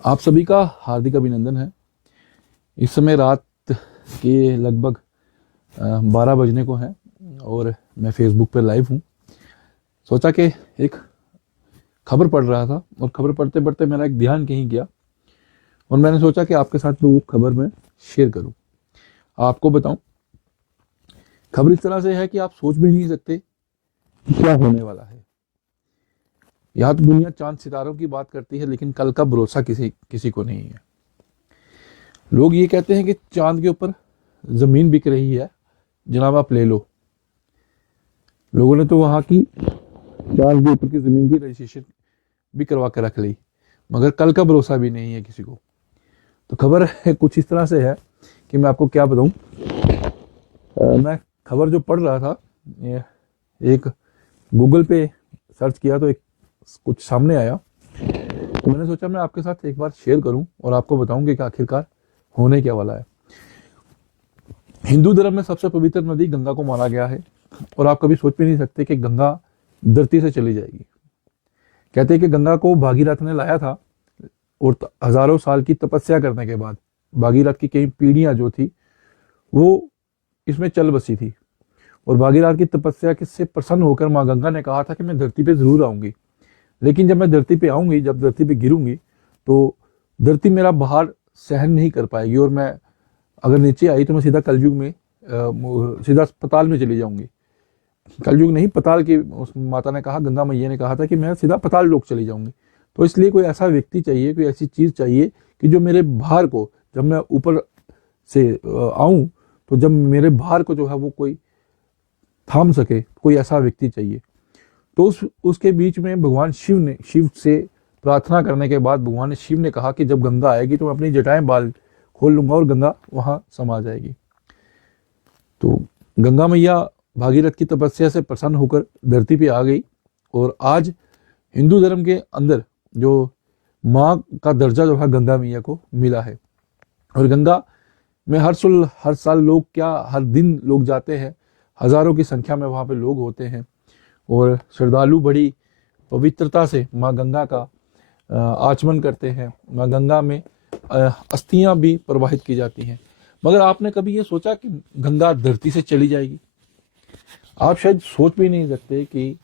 आप सभी का हार्दिक अभिनंदन है। इस समय रात के लगभग 12 बजने को है और मैं फेसबुक पर लाइव हूँ। सोचा कि एक खबर पढ़ रहा था और खबर पढ़ते पढ़ते मेरा एक ध्यान कहीं गया और मैंने सोचा कि आपके साथ में वो खबर मैं शेयर करूँ। आपको बताऊं, खबर इस तरह से है कि आप सोच भी नहीं सकते कि क्या होने वाला है। यहाँ तो दुनिया चांद सितारों की बात करती है, लेकिन कल का भरोसा किसी किसी को नहीं है। लोग ये कहते हैं कि चांद के ऊपर जमीन बिक रही है, जनाब आप ले लो। लोगों ने तो वहां की चांद के ऊपर की जमीन की रजिस्ट्रेशन भी करवा के रख ली, मगर कल का भरोसा भी नहीं है किसी को। तो खबर कुछ इस तरह से है कि मैं आपको क्या बताऊं। मैं खबर जो पढ़ रहा था, ये एक गूगल पे सर्च किया तो एक कुछ सामने आया, तो मैंने सोचा मैं आपके साथ एक बार शेयर करूं और आपको बताऊं कि आखिरकार होने क्या वाला है। हिंदू धर्म में सबसे पवित्र नदी गंगा को माना गया है और आप कभी सोच भी नहीं सकते कि गंगा धरती से चली जाएगी। कहते हैं कि गंगा को भागीरथ ने लाया था और हजारों साल की तपस्या करने के बाद भागीरथ की कई पीढ़ियां जो थी वो इसमें चल बसी थी। और भागीरथ की तपस्या से प्रसन्न होकर माँ गंगा ने कहा था कि मैं धरती पे जरूर आऊंगी, लेकिन जब मैं धरती पे आऊंगी, जब धरती पे गिरूंगी, तो धरती मेरा भार सहन नहीं कर पाएगी और मैं अगर नीचे आई तो मैं सीधा कलयुग में सीधा पताल में चली जाऊंगी। कलयुग नहीं, पताल की उस माता ने कहा, गंगा मैया ने कहा था कि मैं सीधा पताल लोक चली जाऊंगी। तो इसलिए कोई ऐसा व्यक्ति चाहिए, कोई ऐसी चीज चाहिए कि जो मेरे भार को, जब मैं ऊपर से आऊं, तो जब मेरे भार को जो है वो कोई थाम सके, कोई ऐसा व्यक्ति चाहिए। तो उसके बीच में भगवान शिव से प्रार्थना करने के बाद भगवान शिव ने कहा कि जब गंगा आएगी तो मैं अपनी जटाएं बाल खोल लूंगा और गंगा वहां समा जाएगी। तो गंगा मैया भागीरथ की तपस्या से प्रसन्न होकर धरती पे आ गई और आज हिंदू धर्म के अंदर जो माँ का दर्जा जो है गंगा मैया को मिला है। और गंगा में हर साल लोग, क्या हर दिन लोग जाते हैं, हजारों की संख्या में वहां पे लोग होते हैं और श्रद्धालु बड़ी पवित्रता से माँ गंगा का आचमन करते हैं। माँ गंगा में अस्थियां भी प्रवाहित की जाती हैं। मगर आपने कभी ये सोचा कि गंगा धरती से चली जाएगी? आप शायद सोच भी नहीं सकते कि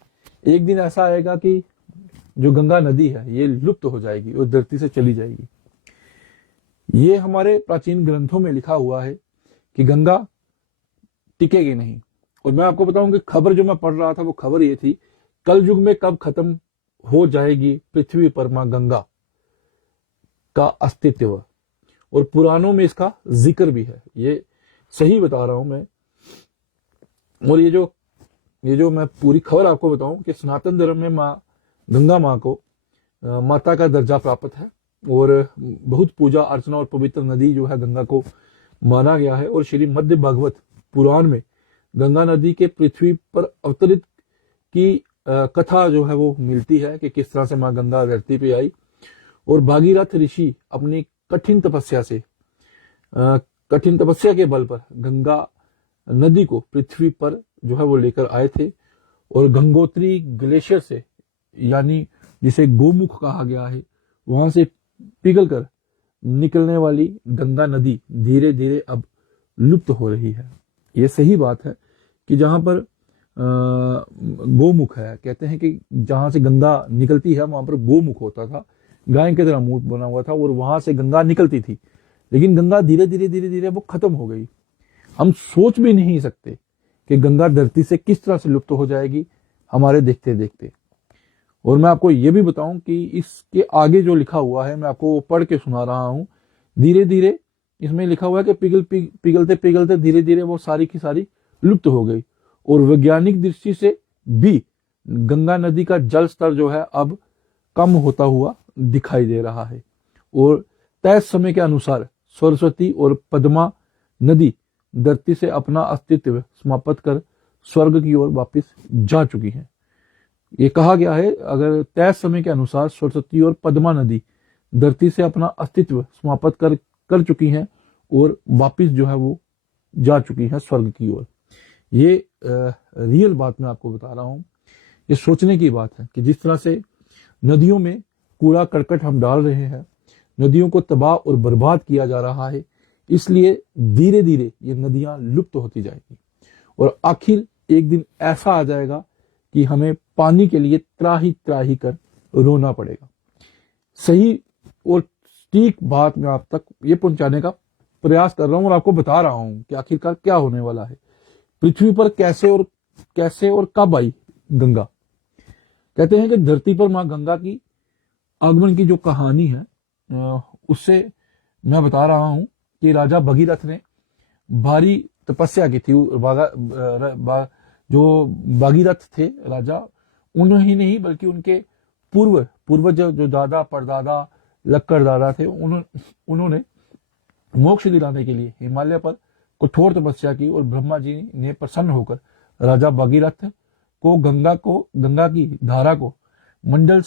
एक दिन ऐसा आएगा कि जो गंगा नदी है ये लुप्त हो जाएगी और धरती से चली जाएगी। ये हमारे प्राचीन ग्रंथों में लिखा हुआ है कि गंगा टिकेगी नहीं। और मैं आपको बताऊं कि खबर जो मैं पढ़ रहा था वो खबर ये थी, कल युग में कब खत्म हो जाएगी पृथ्वी पर मां गंगा का अस्तित्व। और पुराणों में इसका जिक्र भी है, ये सही बता रहा हूं मैं। और ये जो मैं पूरी खबर आपको बताऊं कि सनातन धर्म में माँ गंगा माँ को माता का दर्जा प्राप्त है और बहुत पूजा अर्चना और पवित्र नदी जो है गंगा को माना गया है। और श्री मध्य भागवत पुराण में गंगा नदी के पृथ्वी पर अवतरित की कथा जो है वो मिलती है कि किस तरह से माँ गंगा धरती पे आई और भागीरथ ऋषि अपनी कठिन तपस्या के बल पर गंगा नदी को पृथ्वी पर जो है वो लेकर आए थे। और गंगोत्री ग्लेशियर से, यानी जिसे गोमुख कहा गया है, वहां से पिघल कर निकलने वाली गंगा नदी धीरे धीरे अब लुप्त हो रही है। ये सही बात है कि जहां पर गोमुख है, कहते हैं कि जहां से गंगा निकलती है वहां पर गोमुख होता था, गाय की तरह मुंह बना हुआ था और वहां से गंगा निकलती थी। लेकिन गंगा धीरे धीरे वो खत्म हो गई। हम सोच भी नहीं सकते कि गंगा धरती से किस तरह से लुप्त हो जाएगी हमारे देखते देखते। और मैं आपको ये भी बताऊं कि इसके आगे जो लिखा हुआ है, मैं आपको पढ़ के सुना रहा हूं। धीरे धीरे इसमें लिखा हुआ है कि पिघलते पिघलते धीरे धीरे वो सारी की सारी लुप्त हो गई। और वैज्ञानिक दृष्टि से भी गंगा नदी का जल स्तर जो है अब कम होता हुआ दिखाई दे रहा है। और तय समय के अनुसार सरस्वती और पद्मा नदी धरती से अपना अस्तित्व समाप्त कर स्वर्ग की ओर वापस जा चुकी है। ये कहा गया है, अगर तय समय के अनुसार सरस्वती और पद्मा नदी धरती से अपना अस्तित्व समाप्त कर चुकी हैं और वापस जो है वो जा चुकी है स्वर्ग की ओर। ये रियल बात मैं आपको बता रहा हूं। ये सोचने की बात है कि जिस तरह से नदियों में कूड़ा करकट हम डाल रहे हैं, नदियों को तबाह और बर्बाद किया जा रहा है, इसलिए धीरे धीरे ये नदियां लुप्त होती जाएगी और आखिर एक दिन ऐसा आ जाएगा कि हमें पानी के लिए त्राही त्राही कर रोना पड़ेगा। सही और ठीक बात मैं आप तक ये पहुंचाने का प्रयास कर रहा हूं और आपको बता रहा हूं कि आखिरकार क्या होने वाला है। पृथ्वी पर कैसे और कब आई गंगा। कहते हैं कि धरती पर मां गंगा की आगमन की जो कहानी है उससे मैं बता रहा हूं कि राजा भगीरथ ने भारी तपस्या की थी। जो भागीरथ थे राजा, उन्हीं नहीं बल्कि उनके पूर्वज जो दादा परदादा लक्कड़ दादा थे, उन्होंने मोक्ष दिलाने के लिए हिमालय पर कठोर तपस्या की और ब्रह्मा जी ने प्रसन्न होकर राजा भगीरथ को गंगा की धारा को मंडल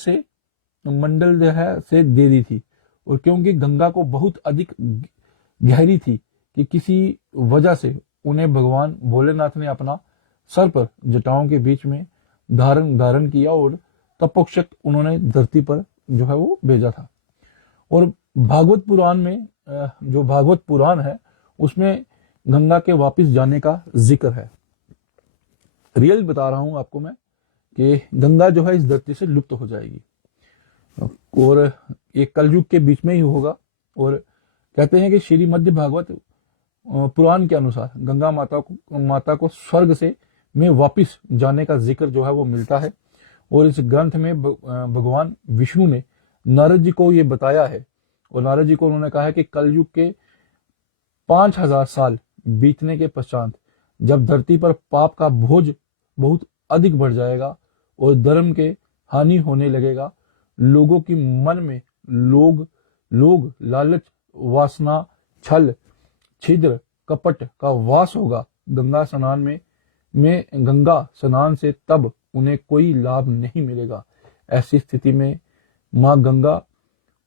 जो है से दे दी थी। और क्योंकि गंगा को बहुत अधिक गहरी थी कि किसी वजह से उन्हें भगवान भोलेनाथ ने अपना सर पर जटाओं के बीच में धारण किया और तपोक्षक उन्होंने धरती पर जो है वो भेजा था। और भागवत पुराण में जो भागवत पुराण है उसमें गंगा के वापस जाने का जिक्र है। रियल बता रहा हूं आपको मैं कि गंगा जो है इस धरती से लुप्त हो जाएगी और एक कलयुग के बीच में ही होगा। और कहते हैं कि श्री मध्य भागवत पुराण के अनुसार गंगा माता को स्वर्ग से में वापिस जाने का जिक्र जो है वो मिलता है। और इस ग्रंथ में भगवान विष्णु ने नारद जी को ये बताया है और नारद जी को उन्होंने कहा है कि कलयुग के 5000 साल बीतने के पश्चात जब धरती पर पाप का बोझ बहुत अधिक बढ़ जाएगा और धर्म के हानि होने लगेगा, लोगों की मन में लोग लालच, वासना, छल, छिद्र, कपट का वास होगा। गंगा स्नान से तब उन्हें कोई लाभ नहीं मिलेगा। ऐसी स्थिति में मां गंगा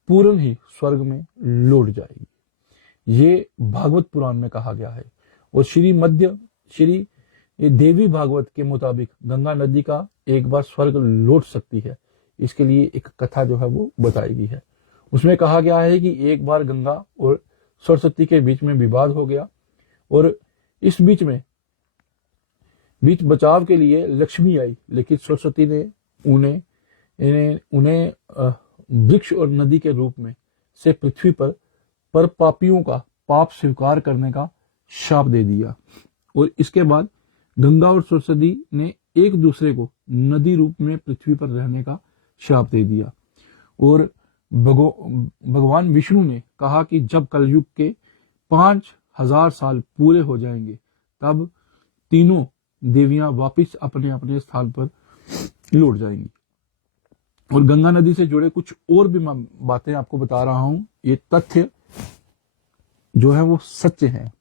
पूर्ण ही स्वर्ग में लौट जाएगी। ये भागवत पुराण में कहा गया है। और श्री देवी भागवत के मुताबिक गंगा नदी का एक बार स्वर्ग लौट सकती है, इसके लिए एक कथा जो है वो बताई गई है। उसमें कहा गया है कि एक बार गंगा और सरस्वती के बीच में विवाद हो गया और इस बीच बचाव के लिए लक्ष्मी आई, लेकिन सरस्वती ने उन्हें वृक्ष और नदी के रूप में से पृथ्वी पर पापियों का पाप स्वीकार करने का शाप दे दिया। और इसके बाद गंगा और सरस्वती ने एक दूसरे को नदी रूप में पृथ्वी पर रहने का शाप दे दिया। और भगवान विष्णु ने कहा कि जब कलयुग के 5000 साल पूरे हो जाएंगे तब तीनों देवियां वापस अपने अपने स्थान पर लौट जाएंगी। और गंगा नदी से जुड़े कुछ और भी बातें आपको बता रहा हूं। ये तथ्य जो है वो सच है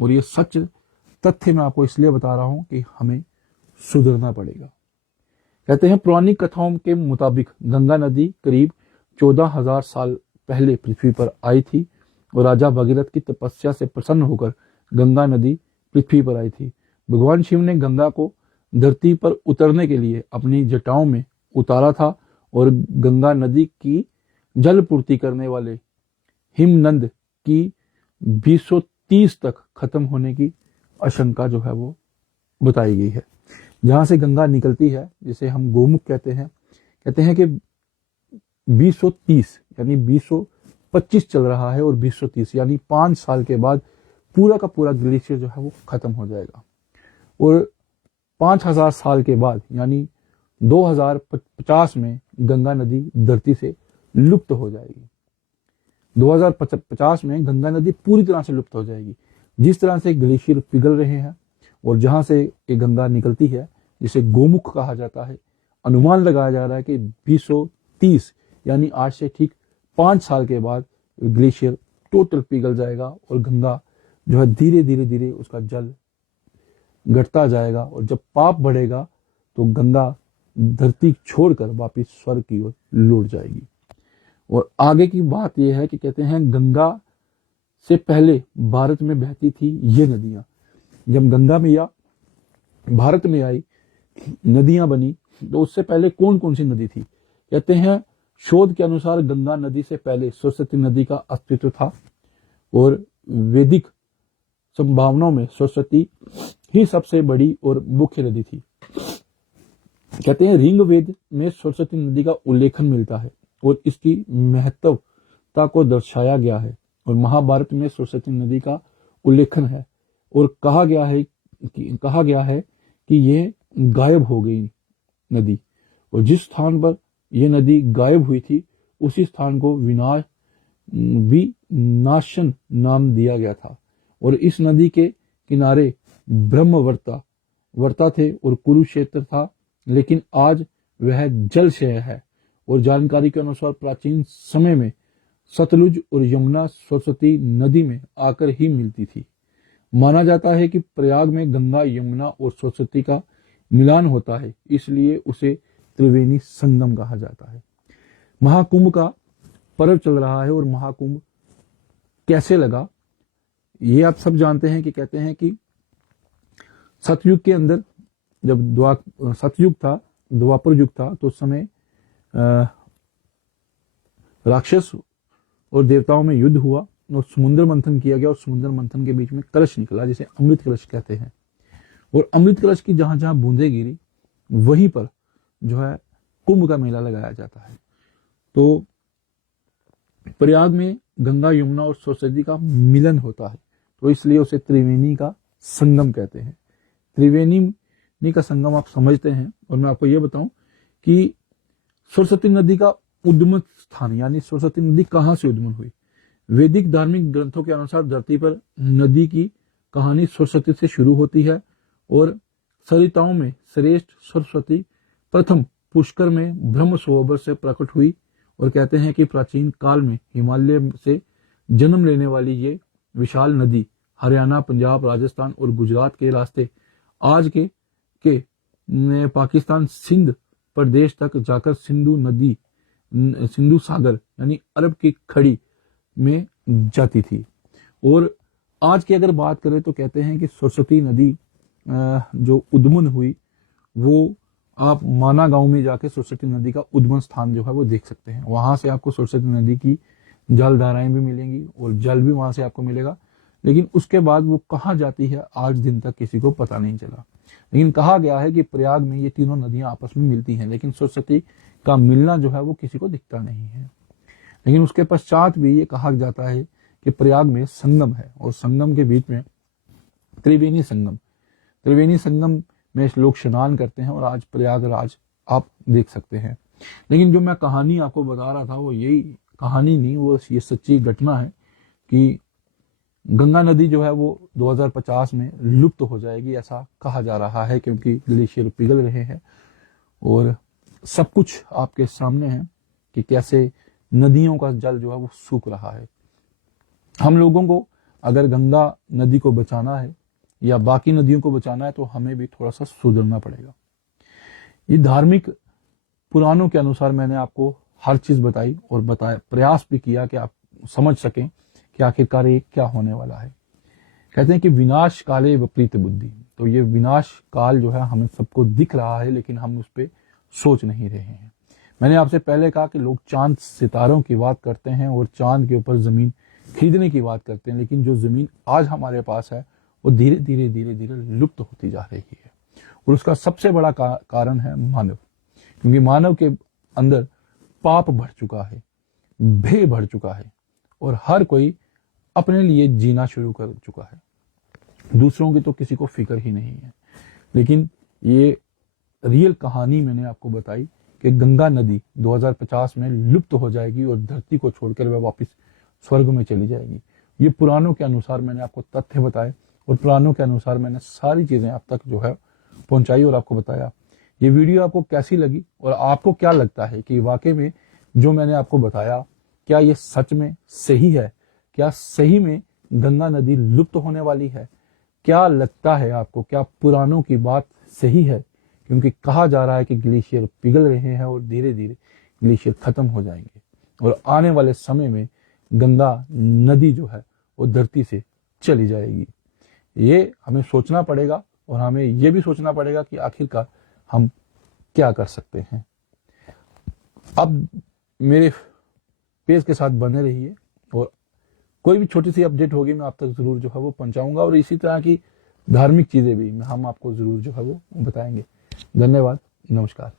और ये सच तथ्य मैं आपको इसलिए बता रहा हूं कि हमें सुधरना पड़ेगा। कहते हैं पौराणिक कथाओं के मुताबिक गंगा नदी करीब 14,000 साल पहले पृथ्वी पर आई थी और राजा भगीरथ की तपस्या से प्रसन्न होकर गंगा नदी पृथ्वी पर आई थी। भगवान शिव ने गंगा को धरती पर उतरने के लिए अपनी जटाओं में उतारा था और गंगा नदी की जल पूर्ति करने वाले हिमनद की 230 तक खत्म होने की आशंका जो है वो बताई गई है। जहां से गंगा निकलती है, जिसे हम गोमुख कहते हैं कि 230 यानी 225 चल रहा है और 230 यानी 5 साल के बाद पूरा का पूरा ग्लेशियर जो है वो खत्म हो जाएगा। और 5000 साल के बाद यानी 2050 में गंगा नदी धरती से लुप्त हो जाएगी। 2050 में गंगा नदी पूरी तरह से लुप्त हो जाएगी। जिस तरह से ग्लेशियर पिघल रहे हैं और जहां से ये गंगा निकलती है, जिसे गोमुख कहा जाता है, अनुमान लगाया जा रहा है कि 230 यानी आज से ठीक 5 साल के बाद ग्लेशियर टोटल पिघल जाएगा और गंगा जो है धीरे धीरे उसका जल घटता जाएगा। और जब पाप बढ़ेगा तो गंगा धरती छोड़कर वापिस स्वर्ग की ओर लौट जाएगी। और आगे की बात यह है कि कहते हैं गंगा से पहले भारत में बहती थी ये नदियां। जब गंगा मैया भारत में आई, नदियां बनी, तो उससे पहले कौन कौन सी नदी थी? कहते हैं शोध के अनुसार गंगा नदी से पहले सरस्वती नदी का अस्तित्व था और वैदिक संभावनाओं में सरस्वती ही सबसे बड़ी और मुख्य नदी थी। कहते हैं ऋग्वेद में सरस्वती नदी का उल्लेखन मिलता है और इसकी महत्वता को दर्शाया गया है, और महाभारत में सरस्वती नदी का उल्लेखन है और कहा गया है कि यह गायब हो गई नदी, और जिस स्थान पर यह नदी गायब हुई थी उसी स्थान को विनाशन नाम दिया गया था, और इस नदी के किनारे ब्रह्मवर्ता थे और कुरुक्षेत्र था, लेकिन आज वह जलशय है। और जानकारी के अनुसार प्राचीन समय में सतलुज और यमुना सरस्वती नदी में आकर ही मिलती थी। माना जाता है कि प्रयाग में गंगा, यमुना और सरस्वती का मिलान होता है, इसलिए उसे त्रिवेणी संगम कहा जाता है। महाकुंभ का पर्व चल रहा है, और महाकुंभ कैसे लगा ये आप सब जानते हैं कि कहते हैं कि सतयुग के अंदर जब सतयुग था, द्वापर युग था, तो उस समय राक्षस और देवताओं में युद्ध हुआ और समुद्र मंथन किया गया, और समुद्र मंथन के बीच में कलश निकला जिसे अमृत कलश कहते हैं, और अमृत कलश की जहां जहां बूंदें गिरी वहीं पर जो है कुंभ का मेला लगाया जाता है। तो प्रयाग में गंगा, यमुना और सरस्वती का मिलन होता है, तो इसलिए उसे त्रिवेणी का संगम कहते हैं। त्रिवेणी का संगम आप समझते हैं, और मैं आपको यह बताऊं कि सरस्वती नदी का उद्गम स्थान यानी सरस्वती नदी कहां से उद्गम हुई। वैदिक धार्मिक ग्रंथों के अनुसार धरती पर नदी की कहानी सरस्वती से शुरू होती है, और सरिताओं में श्रेष्ठ सरस्वती प्रथम पुष्कर में ब्रह्म सरोवर से प्रकट हुई, और कहते हैं कि प्राचीन काल में हिमालय से जन्म लेने वाली ये विशाल नदी हरियाणा, पंजाब, राजस्थान और गुजरात के रास्ते आज के पाकिस्तान सिंध प्रदेश तक जाकर सिंधु सागर यानी अरब की खड़ी में जाती थी। और आज की अगर बात करें तो कहते हैं कि सरस्वती नदी जो उद्गम हुई वो आप माना गांव में जाके सरस्वती नदी का उद्गम स्थान जो है वो देख सकते हैं। वहां से आपको सरस्वती नदी की जलधाराएं भी मिलेंगी और जल भी वहां से आपको मिलेगा, लेकिन उसके बाद वो कहाँ जाती है आज दिन तक किसी को पता नहीं चला। लेकिन कहा गया है कि प्रयाग में ये तीनों नदियां आपस में मिलती हैं, लेकिन सरस्वती का मिलना जो है वो किसी को दिखता नहीं है। लेकिन उसके पश्चात भी ये कहा जाता है कि प्रयाग में संगम है, और संगम के बीच में त्रिवेणी संगम में लोग स्नान करते हैं, और आज प्रयागराज आप देख सकते हैं। लेकिन जो मैं कहानी आपको बता रहा था वो यही कहानी नहीं, वो ये सच्ची घटना है कि गंगा नदी जो है वो 2050 में लुप्त हो जाएगी, ऐसा कहा जा रहा है, क्योंकि ग्लेशियर पिघल रहे हैं और सब कुछ आपके सामने है कि कैसे नदियों का जल जो है वो सूख रहा है। हम लोगों को अगर गंगा नदी को बचाना है या बाकी नदियों को बचाना है तो हमें भी थोड़ा सा सुधरना पड़ेगा। ये धार्मिक पुराणों के अनुसार मैंने आपको हर चीज बताई और प्रयास भी किया कि आप समझ सकें कि आखिरकार ये क्या होने वाला है। कहते हैं कि विनाश काले विपरीत बुद्धि, तो ये विनाश काल जो है हमें सबको दिख रहा है, लेकिन हम उस पर सोच नहीं रहे हैं। मैंने आपसे पहले कहा कि लोग चांद सितारों की बात करते हैं और चांद के ऊपर जमीन खरीदने की बात करते हैं, लेकिन जो जमीन आज हमारे पास है वो धीरे धीरे लुप्त होती जा रही है, और उसका सबसे बड़ा कारण है मानव, क्योंकि मानव के अंदर पाप भर चुका है, भय भर चुका है, और हर कोई अपने लिए जीना शुरू कर चुका है। दूसरों की तो किसी को फिक्र ही नहीं है। लेकिन ये रियल कहानी मैंने आपको बताई कि गंगा नदी 2050 में लुप्त हो जाएगी और धरती को छोड़कर वह वापस स्वर्ग में चली जाएगी। ये पुराणों के अनुसार मैंने आपको तथ्य बताए, और पुराणों के अनुसार मैंने सारी चीजें आप तक जो है पहुंचाई और आपको बताया। ये वीडियो आपको कैसी लगी और आपको क्या लगता है कि वाकई में जो मैंने आपको बताया क्या ये सच में सही है? क्या सही में गंगा नदी लुप्त होने वाली है? क्या लगता है आपको, क्या पुराणों की बात सही है? क्योंकि कहा जा रहा है कि ग्लेशियर पिघल रहे हैं और धीरे धीरे ग्लेशियर खत्म हो जाएंगे, और आने वाले समय में गंगा नदी जो है वो धरती से चली जाएगी। ये हमें सोचना पड़ेगा, और हमें ये भी सोचना पड़ेगा कि आखिरकार हम क्या कर सकते हैं। अब मेरे पेज के साथ बने रहिए और कोई भी छोटी सी अपडेट होगी मैं आप तक जरूर जो है वो पहुंचाऊंगा, और इसी तरह की धार्मिक चीजें भी हम आपको जरूर जो है वो बताएंगे। धन्यवाद, नमस्कार।